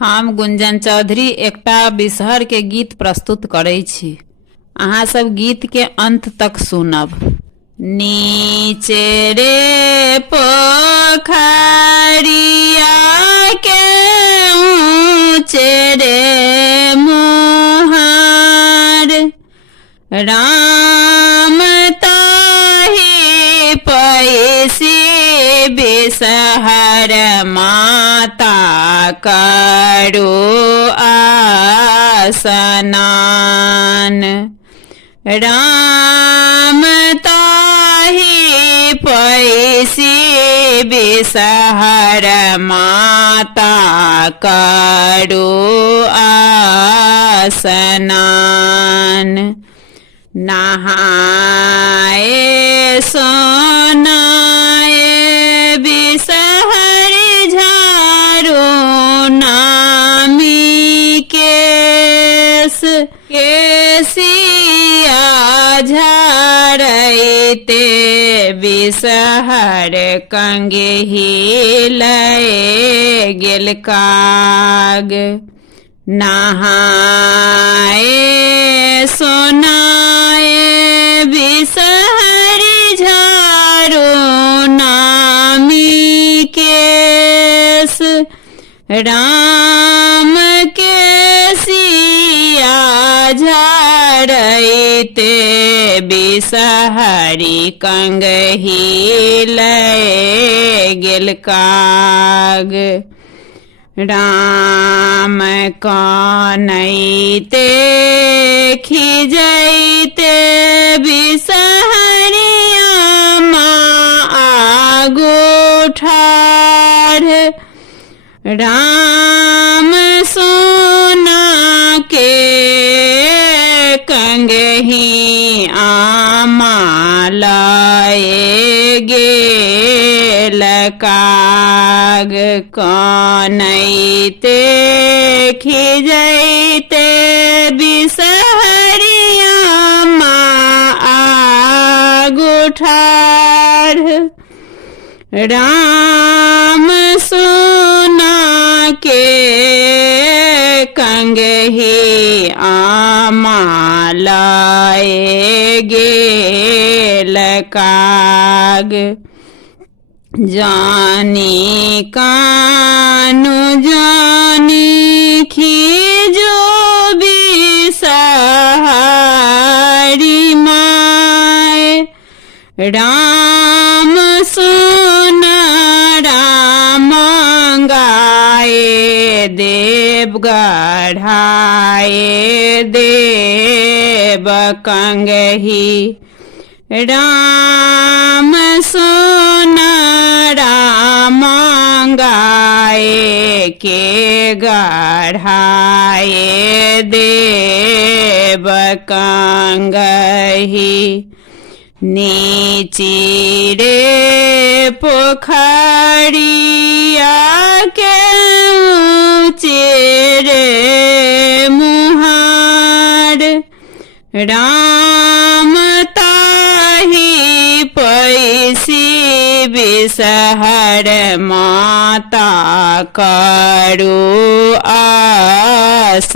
हम गुंजन चौधरी एकटा बिसहर के गीत प्रस्तुत करै छी। अहाँ सब गीत के अंत तक सुनब। नीचे रे पोखरिया के ऊंचे रे मुहार, राम ताहि पैसी बिसहर माता करो आसनान। राम ताहि पैसी बिसहर माता करो आसनान। नहाए सोनाए बिसहर झारो नामी केस, केसिया झारैते बिसहर कंगे हिलए गेल काग। नहाए सोनाए बिसहर झारो नामी केस, राम केसिया झारैते बिसहरी कंग हिलए गेल काग। राम कानैते खिजैते बिसहरिया माँ आगू ठाढ़। राम सोना के कंगही आमा लाए गेल काग। कानैते खिजैते बिसहरिया माँ आगू ठाढ़। राम सोना के कंगही आमा लाए गेल काग। जानी कानु जानी खिजो बिसहरी माय। राम सोना राम गाए देव गढ़ाए देव कंगही। राम सोना राम गाए के गढ़ाए देव कंगही। नीची रे पोखरिया के ऊंचे रे मुहार, राम ताहि पैसी बिसहर माता करो आसनान।